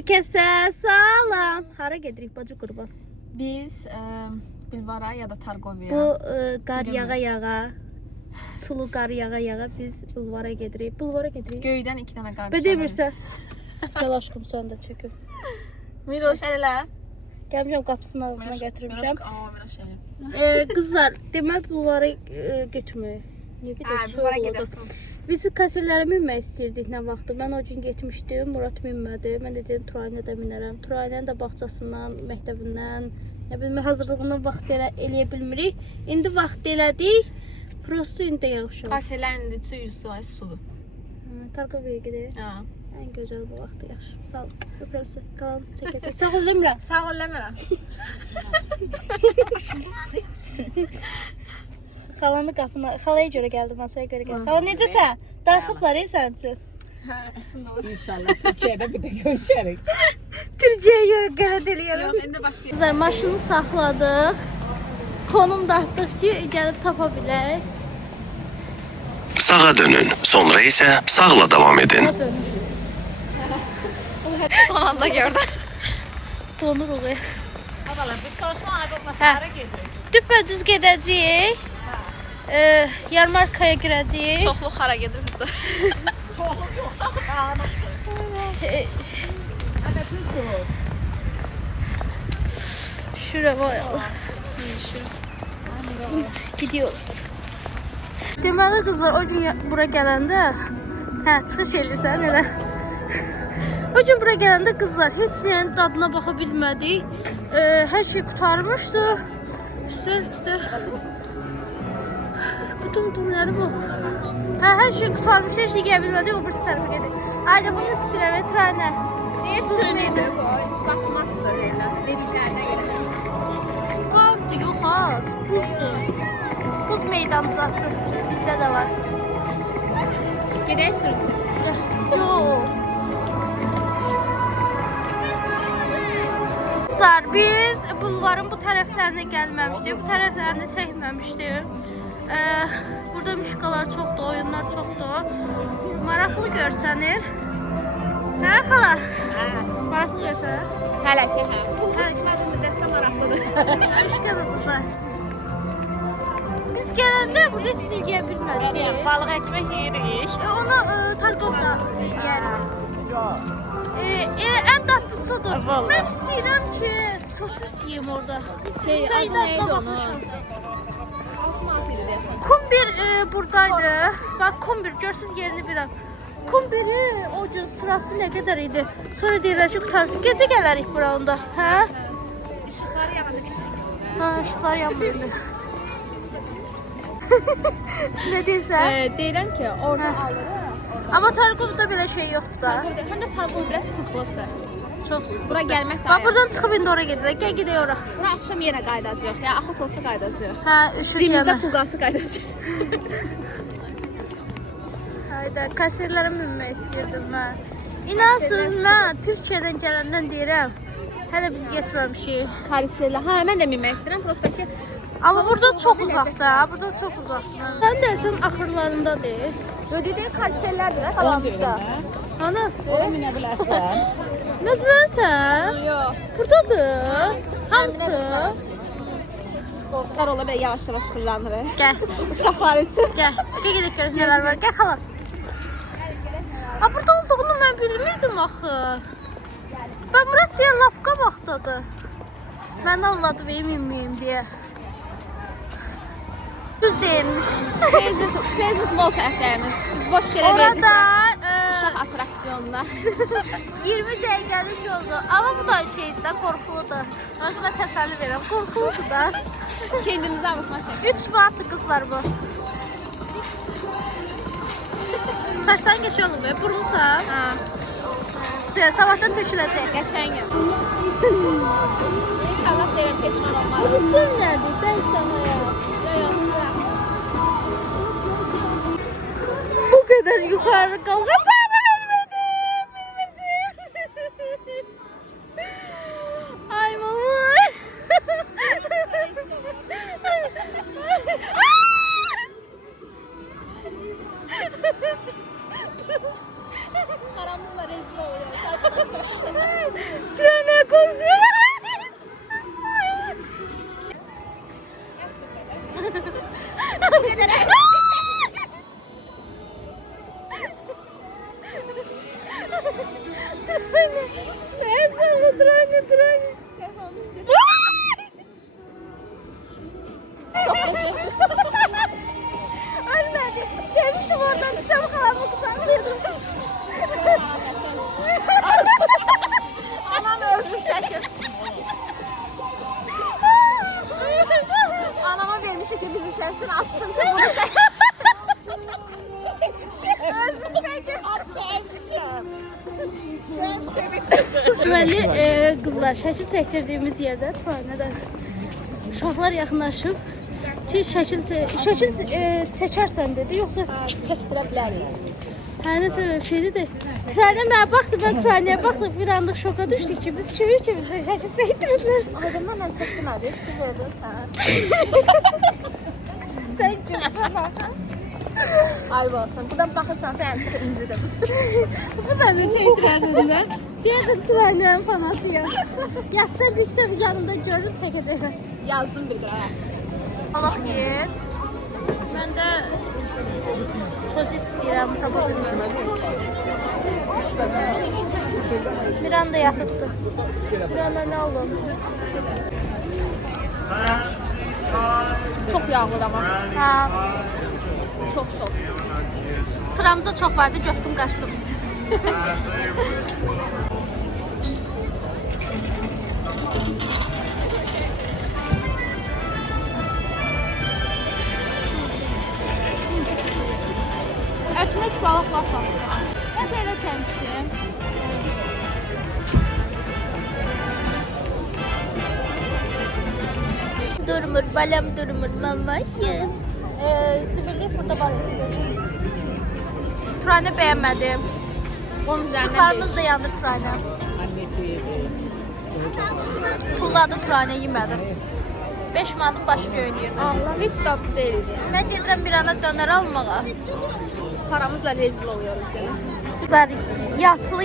Herkese salam. Hara gedirik bacı qurban? Biz Bulvara ya da Targoviya. Bu qar yağa, sulu qar yağa biz bulvara gedirik. Bulvara gedirik. Göydən 2 dənə qardaş. Bedemirsən. Gel aşkım sen de çekin. Miroş elə. Gəlmişəm qapısının ağzına götürmüşəm. Miroş elə. Qızlar, demək bulvara getmək. Niyə gedək? Bulvara gedəsən. Biz kaserlərə minmək istirdik nə vaxtı. Mən o gün getmişdim, Murat minmədi. Mən də dedim Turayna da minərəm. Turaynan da bağçasından, məktəbindən, nə bilim hazırlığından vaxt eləyə bilmirik. İndi vaxt elədik. Prosto indi yağışır. Parsellərin indi 100% sudur. Targoviya gedək. Ha. Ən gözəl bu vaxtı yaxşı. Sağ ol. Öpürəm sizə. Qalanınızı çəkəcək. Sağ ol Ləmirə. Sağ ol Ləmirə. Xalanı qapına, xalaya görə gəldi, masaya görə gəldi. Xala necəsən? Darıxıblar sən üçün. Hə, əslində olur. İnşallah Türkiye'de bir de görüşerik. Türkiyəyə qəhət eləyərəm. Yox, indi başqa. Qızlar, maşını saxladıq. Konum da atdıq ki, gəlib tapa bilək. Sağa dönün. Sonra ise sağla devam edin. Ona dönür. Son anda gördüm. Donuruq. Havalar bir çalışma ayrılma Sahara gedirik. Düpədüz gedəcəyik. Yarmarkaya girəcəyik. Çoxluq hara gedir bizdə. Çoğluk yok. Dağınık. Hadi Türk'ü. Şuraya var ya. Gidiyoruz. Deməli qızlar, o gün bura gələndə, çıxış edirsən elə. O gün bura gələndə qızlar heç nəyin dadına baxa bilmədik. Hər şey qutarmışdı. Üstəlikdə Qutum nədir bu? Hər şey qutarmış, hər şey gələ bilmədik, o birisi tərəfə gedik. Ayrıca bunu istəyirəm, Trayna. Deyirsən nədir bu? Plasmasdır elə. Dediklərinə görə. Qardır, yox az. Buzdur. Buz meydancası bizdə də var. Gedək sürücü. Yox. Biz bulvarın bu tərəflərinə gəlməmişdik, bu tərəflərini çəkməmişdik. Burada müşkalar çoxdur, oyunlar çoxdur. Maraqlı görsənir. Hə xala? Maraqlı görsənir. Hələ ki, hə. Pul çıxmadı müddətcə maraqlıdır. Müşka da dursa. Biz gələndə burada heç yeyə bilmədik. Balık ekmek yerik. Onu Targovda yeyərik. Ən dadlısı odur. Mən istəyirəm ki, sosis yiyeyim orada. Şey dadına baxmışam. Kumbir buradaydı. Bak kumbir, görsünüz yerini bir an. Kumbiri o gün sırası nə qədər idi? Sonra deyirlər ki, qutarıq. Gecə gələrik bura onda. Hə? İşıqları yanında geçək. Ha, ışıqlar yanmır. Nə deyirsən? Deyirəm ki, orada alırıq. Amma Targovda belə şey yoxdur da. Həm də Targov biraz sıxlıqdır. Çox sıx. Bura gəlmək də Bax, buradan çıxıb indi oraya gedək. Gəl gedək ora. Bura axşam yenə qayıdacaq. Ya axot olsa qayıdacaq. Hə, işıq Cimizdə yana. pul qalsa qayıdacaq. Hayda, kaserlərə minmək istəyirdim mən. İnansız, mən Türkiyədən gələndən deyirəm. Hələ biz getməmişik. Karusellə. Hə, mən də minmək istəyirəm. Prosta ki, Amma burada çox uzaqdır, burada çox uzaqdır. Sən də sən axırlarındadır. ödədə karusellərdir də qalanımızda. Ana, Binebilirsen. məsələn sən? Yox. Buradadır. Hamısı. Qoltuqlar ola belə yavaş-yavaş fırlanır. Gəl, Uşaqlar üçün. gəl. Gəl gedək görək nələr var. Gəl xalam. Ha, burada olduğunu mən bilmirdim axı. Ben Murat diye laf qabaqdadır. Mən alladı minməyim deyə. Düz deyilmiş. Prezent Mall tərəflərimiz. Boş yerə verdik. Orada Uşaq attraksiyonuna. 20 dəqiqəlik yoldur. Amma bu da şeydir də, qorxuludur. Özümə təsəlli verirəm. Qorxuludur da. Kendimizi avutma çək. 3 manatdır qızlar bu. Saçların geçiyor olur be. Burmusan. Hə. Sabahdan töküləcək. Qəşəngəm. İnşallah deyirəm peşman olmaz. Bu sır nədir? Bəlkə ya. Bu kadar yukarı kalkacağımı bilmedim. Ay mama. Aramızla rezil oluyoruz arkadaşlar. Trane. El salla Trane. Çok teşekkür. Ölmedi. Demiştim oradan düşsem kalamı kucaklayırdım. Anam özü çəkir. Anama vermişik ki bizi çəksin. Açdım ki bunu çək. Özü çəkir. Çəkmişəm. Gəl sevit. Deməli, qızlar, şəkil çəkdirdiyimiz yerdə Turanədə uşaqlar yaxınlaşıb ki, şəkil çəkərsən dedi, yoxsa Çəkdirə bilərlər. hə, nəsə bir şeydir də. Turanə mənə baxdı, mən Turanəyə baxdıq, bir anlıq şoka düşdük ki, biz kimi bizə şəkil çəkdirirlər. Aydınla mən çəkdirmədim. Fikir verdin sən. Sən kimsə bax. Ayıb olsun. Buradan baxırsan sən çox incidim. Bu da nə çəkdirərlər? Bir də Turanənin fanatıyam. Yazsa bilsə bir yanında görür çəkəcəklər. Yazdım bir qıra. Allah yer. Mən də sosis istəyirəm, tapa bilmirəm. Miranda yatıbdı. Miranda nə oldu? Çox yağlı ama. Ha, Çox. sıramıza çox vardı, götdüm, qaçdım. Ekmek balık laf laf. Ben elə çəkmişdim. Durmur, balam durmur, mamayım. Zibillik burada var. Turanə bəyənmədim. Onun üzərindən Sıxlarımız da yandı Turanə. Annesi yedi. Pulladı Turanə yemədi. 5 manatın başı göynüyürdü. Allah heç tatlı deyildi. Mən gedirəm bir ana dönər almağa. Paramızla rezil oluyoruz yani. Qızlar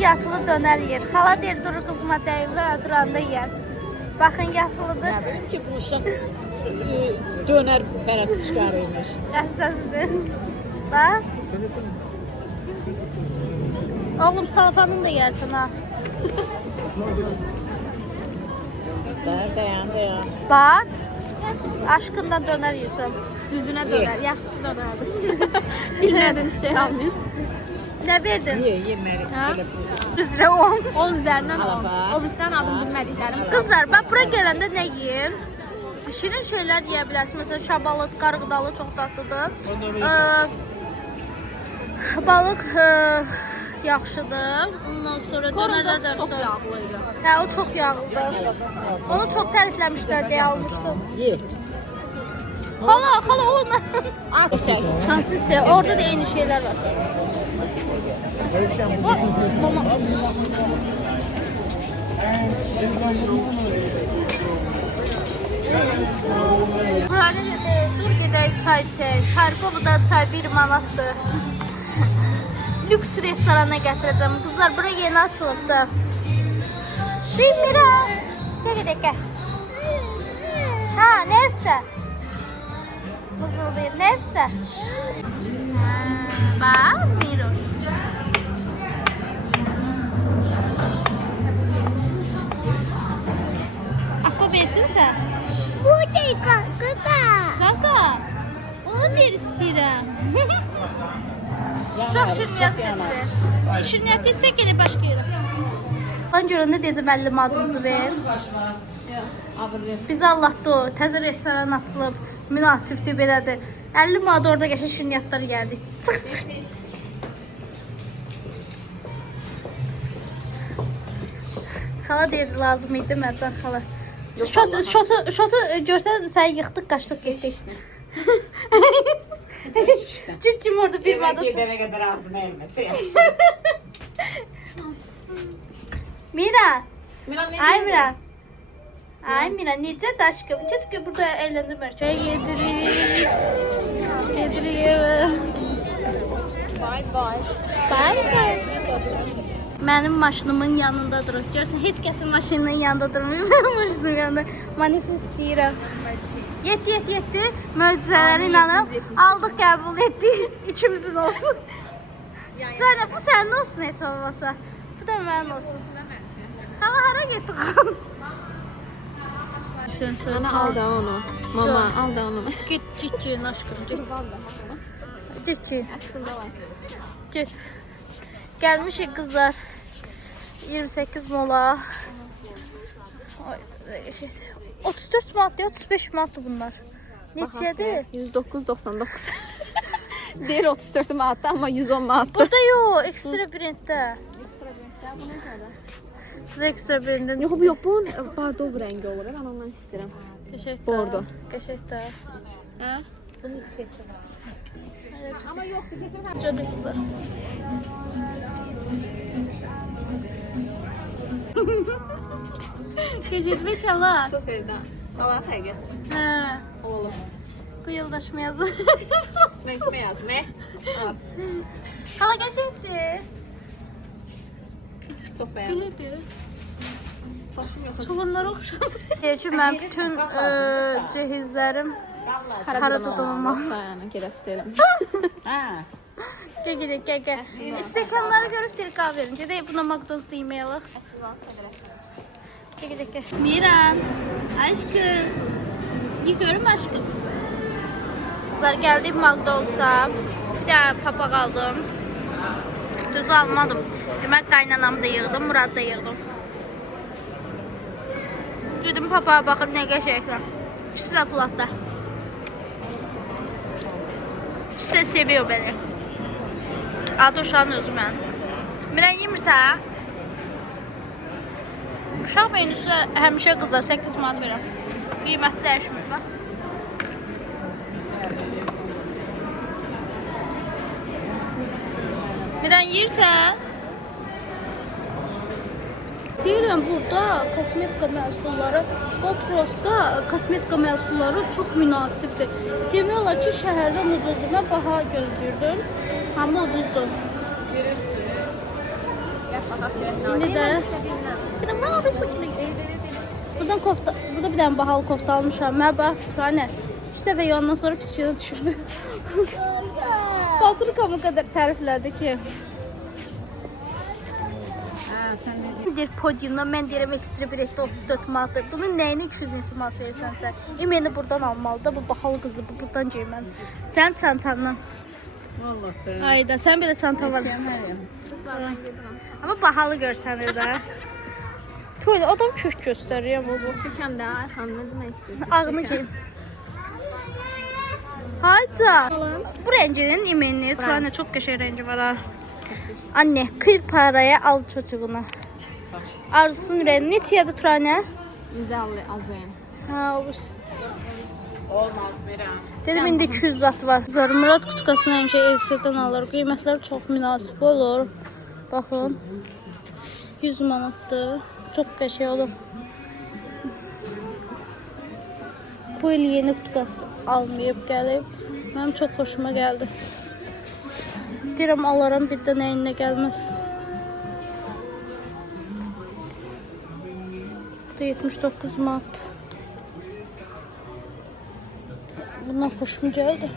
yatılı dönər yer. Xala deyir durur qızıma deyir, duranda yer. Baxın yatılıdır. Ne bileyim ki bu uşaq döner pərəst çıxarıymış. Qəstəsidir. Bax. Oğlum salfanını da yersin ha. Dayandı ya. Bax. Aşkından dönər yersən. Düzünə döner, yaxşısı dönerdi. Bilmədiyiniz şey almayın. Nə verdin? Ye yeməli. Üzrə 10. 10 üzərindən 10. Alaba. O bizdən adını bilmədiklərim. Qızlar, bax bura gələndə nə yeyim? Şirin şeylər yeyə bilərsiniz. Məsələn, şabalıd, qarğıdalı çox dadlıdır. Balıq yaxşıdır. Ondan sonra dönərlər də Çox yaxşıdır. yağlıydı. Hə, o çox yağlıdır. Onu çox tərifləmişlər deyə almışdım. Ye. Hala o nə? Çək. Hansısa, orada da eyni şeylər var. Hop, mama. Hani dedi, dur gedək çay çək. Karpovda çay 1 manatdır. Lüks restorana gətirəcəm. Qızlar, bura yeni açılıbdı. Bilmirəm. Gəl gedək, gəl. Ha, nəsə? Mızıldayır, nəsə? Bax, Mirur. Akı versin sən? Bu deyil, qaqada. Qaqa, onu deyir istəyirəm. Çox şirniyyat seçilir. Şirniyyat etsək gedək başqa yerə. Lan görəndə deyəcəm 50 adımızı ver. Biz Allah'da o, təzə restoran açılıb, münasibdir belədir. 50 manat orada qəşəng şirniyyatlar gəldik. Sıx. Xala deyirdi lazım idi Mərcan xala. Şotu görsən sən yıxdıq, qaçdıq getdik. Cüccüm orada bir manat. Gedənə qədər ağzıma elməsi. Mira. Miran necə? Ay Mira. Ay Mira necədir aşkım? Keşke burada eğlence merkezi yedirik. Bye bye. Bye. Mənim maşınımın yanında durur. Görsən heç kəsin maşınının yanında durmuyor. Mənim maşınımın yanında manifest deyirəm. Yetdi. Möcüzələrə inanırım. Aldıq, qəbul etdik. İkimizin olsun. Turanə, bu sənin olsun heç olmasa. Bu da mənim olsun. Hala hara getdik? Sen. Ana al da onu. Mama al da onu. Git aşkım git. Git. Aslında var. Git. Gelmişik kızlar. 28 mola. 34 manat ya 35 manat bunlar. Neçədir? 109.99. Deyir 34 manatda amma 110 manatda. Burada yok, ekstra brenddə. Bu nə qədər? Burada ekstra brendin. Yox, bu bardov rəngi olur. Mən ondan istəyirəm. Qəşəngdir. Bordo. Qəşəngdir. Hə? Bunun ikisi var. Amma yoxdur, keçən həftə. Cadı kızlar. Gecikme çalar. Sıfırdan. Salat həqiqət. Hə. Olur. Kıyıldaşmayaz. Məkmə yazma. Al. Hala qəşəngdir. Çox bəyəndim. Dilidir. Başım yox. Çobanlara oxşam. Deyir ki, mən bütün cehizlərim haracadan olmam. Sayana gedəs deyiləm. Gəl. İstəkanları görüb dir qab verin. Gedək buna McDonald's yeməyə alaq. Əslində sədrə. Gəl. Miran, aşkım. İyi görüm aşkım. Kızlar geldik McDonald's'a. Bir de papaq aldım. Düz almadım. Demək qaynanamı da yığdım, Murad da yığdım. Dedim papağa baxın nə qəşənglər. İkisi də platda. İkisi də seviyor beni. Adı uşağın özü mən. Miran yemirsən? Uşaq menüsü həmişə qıza 8 manat verirəm. Qiyməti dəyişmir bax. Miran yeyirsən? Deyirəm burada kosmetika məhsulları, GoPro'da kosmetika məhsulları çox münasibdir. Demək olar ki, şəhərdən ucuzdur. Mən baha gözləyirdim. Amma ucuzdur. İndi də istəyirəm, abisi kimi. Buradan kofta, burada bir dənə bahalı kofta almışam. Mən bax, Turanə, 2 dəfə yandan sonra pis günə düşürdü. Batırkam o qədər təriflədi ki. Bir podyumda mən deyirəm ekstra biletdə 34 manatdır. Bunun nəyini 200 manat verirsən sən? Eməni buradan almalıdır. Bu bahalı qızdır. Bu buradan geymən. Sənin çantandan. Vallahi. Ayda, sən belə çantan var. Qızlardan gedirəm. Amma bahalı görsənir də. Tuğla, adam kök göstərir amma bu. Kökəmdə Ayxan nə demək istəyirsiniz? Ağını geyim. Hayca. Bu rənginin imenli. Tuğla çox qəşəng rəngi var ha. Anne, kır paraya al çocuğuna. Arzusun ürəyi. Neçədir Turanə? 150 azayım. Ha, olur. Olmaz Miran. Dedim indi 200 zat var. Zarmurad kutkasını həmişə LC-dən alır. Qiymətlər çox münasib olur. Baxın. 100 manatdır. Çox qəşəng olur. Bu il yeni kutkası almayıb gəlib. Mənim çox xoşuma gəldi. Deyirəm alaram bir də nəyinə gəlməz. Bu da 79 manat. Bundan xoşum gəldi.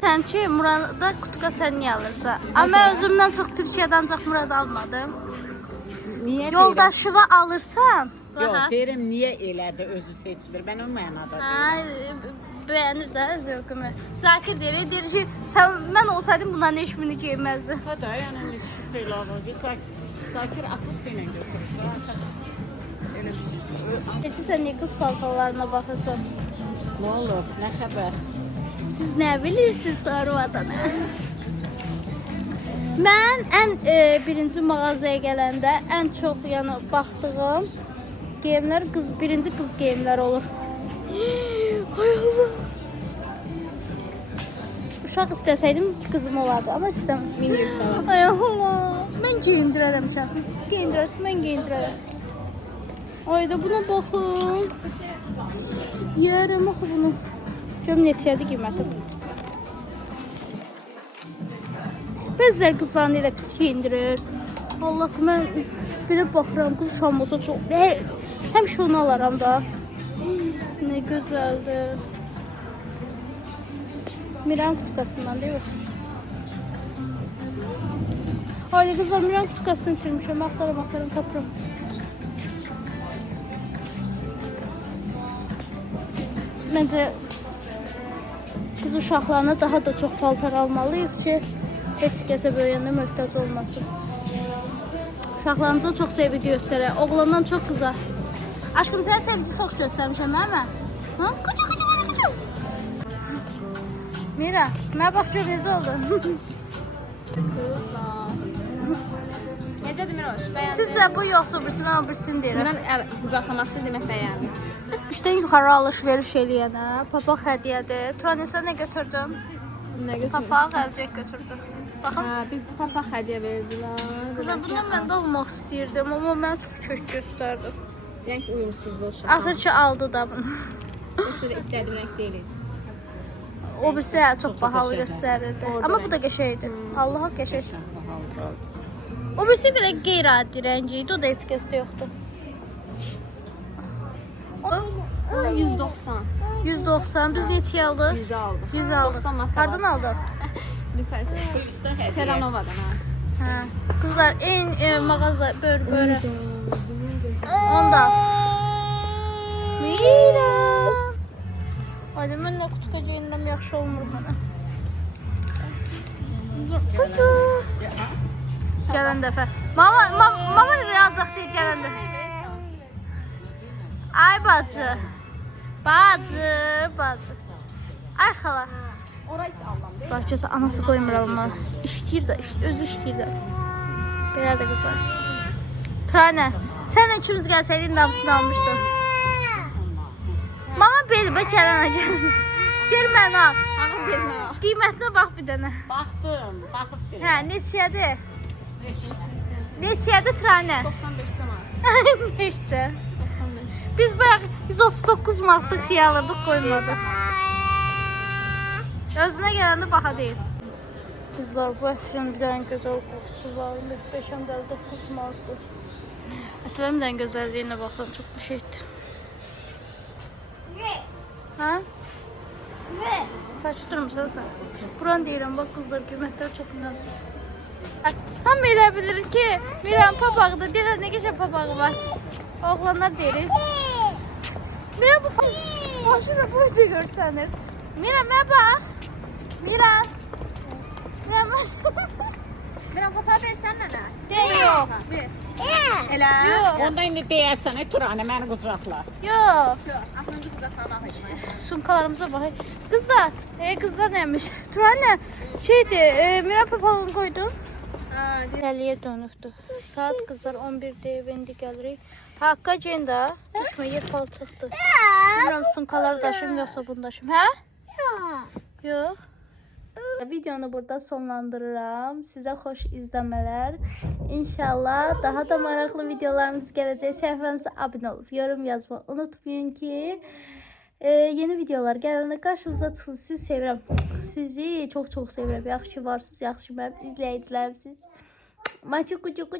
Sən ki, Murada kutka sən niyə alırsa? Amma özümdən çox Türkiyədən çox Murad almadım. Niye Yoldaşıva alırsan, Yok derim niye elədi özü seçmir. Ben o mənada deyirəm. bəyənir də zövqümü. Zakir deyir ki, mən olsaydım bunların hiçbirini geyməzdi. Hadi yani ne şüpheli olacak. Zakir akıl seninle götürür. Öyle bir şey. Peki sən niyə qız paltarlarına baxırsan? Ne olur ne haber? Siz nə bilirsiniz Darvadan? Mən birinci mağazaya gələndə ən çox yəni baxdığım geyimlər birinci qız geyimləri olur. Ay Allah. Uşaq istəsəydim qızım olardı, amma istəmirəm. Mini falan. Ay Allah. Mən geyindirərəm şəxsən. Siz geyindirərsiniz, mən geyindirərəm. Ayda buna baxın. Yeyərəm axı bunu. Görüm neçədir qiyməti. Bəzilər qızlarını elə pis geyindirir. Allah, mən belə baxıram, qız uşağım olsa çox. Həmişə onu alaram da. Ne gözəldir. Miran kutkasından değil mi? Haydi kızlar, Miran kutukasını itirmişim. Axtarım, tapıram. Məncə qız uşaqlarına daha da çox paltar almalıyıq ki, heç kəsə böyüyəndə möhtac olmasın. Uşaqlarımıza çox sevgi göstərək. Oğlandan çox qıza. Aşkım, sən sevgi çox göstərmişəm, hə? Ha? Qıcı. Mira, mənə bax gör necə oldu. Kızlar. Necədir Miroş? Bəyəndin? Sizcə bu yoxsa birisi, mən o birisini deyirəm. Miran əl qucaqlaması demək bəyəndim. İşdən yuxarı alış-veriş eləyənə, papaq hədiyyədir. Turanə, sən nə götürdün? Nə götürdün? Papaq, əlcək götürdüm. Baxın. Hə, bir papaq hədiyyə verdilər. Qızım, bundan mən də almaq istəyirdim, amma mən çox kök göstərdim. Yəni ki, uyumsuzluq şəkil. Axır ki, aldı da bunu. İstədiyim rəng deyil. O birisi çox bahalı göstərirdi. Amma bu da qəşəngdir. Allaha qəşəngdir. O birisi bir də qeyri-adi rəngi idi, o da heç kəsdə yoxdur. 190. 190, biz neçəyə aldıq? 100 aldıq. 100 aldıq. 90 manat Hardan var. aldıq? Biz sayısı Teranovadan ha. Hə. Qızlar, mağaza böyrə. Onda. Mira. Hadi, mən nə kutuka geyinirəm, yaxşı olmur mənə. Kutu. Gələn dəfə. Mama da yazacaq deyil gələn dəfə. Ay bacı. Bacı. Ay xala. Orası Allah'ım değil. Bahçesi anası koymur alma. İşləyir də, özü işləyir də. Belə də qızlar. Turanə, sən üçümüz gəlsəydin damsını almışdın. Mama belbə gələnə gəldi. Gör məni al. Hanım birini al. Qiymətinə bax bir dənə. Baxdım, baxıb bir. Hə, neçədir? Neçədir Turanə? 95 cəmat. Neçə? 95. Biz bayaq 139 manatlıq şey alırdıq, qoymadıq. Özünə gələndə baha deyil. Qızlar, bu ətirin bir dənə gözəl qoxusu var. Möhtəşəm 9 manatlıq. Ətirin bir dənə gözəlliyinə baxın, çox qəşəngdir. Hə? Saç durmuşsan sən. Buran deyirəm, bax qızlar, qiymətlər çox münasib. Hamı elə bilir ki, Miran papaqdır. Deyirlər, nə qəşəng papağı var. Oğlanlar deyilir. Miran bu başına bu necə görsənir. Miran, mənə bax. Miran. Miran papağı versən mənə. Yox. Elə. Yox. Onda indi deyərsən, Turanə məni qucaqla. Yox. Axırıncı qucaqlamaq. Sunkalarımıza bax. Qızlar, qızlar nəymiş? Turanə, şeydir, Miran papağını qoydun. Dəliyə dönübdür. Saat qızlar 11-dir, indi gəlirik. Haqqa gen də, qısmə yer palçıqdır. Bilmirəm, sunkaları daşım, yoxsa bunu daşım. Hə? Yox. Videonu burada sonlandırıram. Sizə xoş izləmələr. İnşallah daha da maraqlı videolarımız gələcək. Səhifəmizə abunə olub, yorum yazmayı unutmayın ki, yeni videolar gələndə qarşınıza çıxsın. Sizi sevirəm. Sizi çox sevirəm. Yaxşı ki varsınız, yaxşı ki mənim izləyicilərimsiz. Maçı kucu.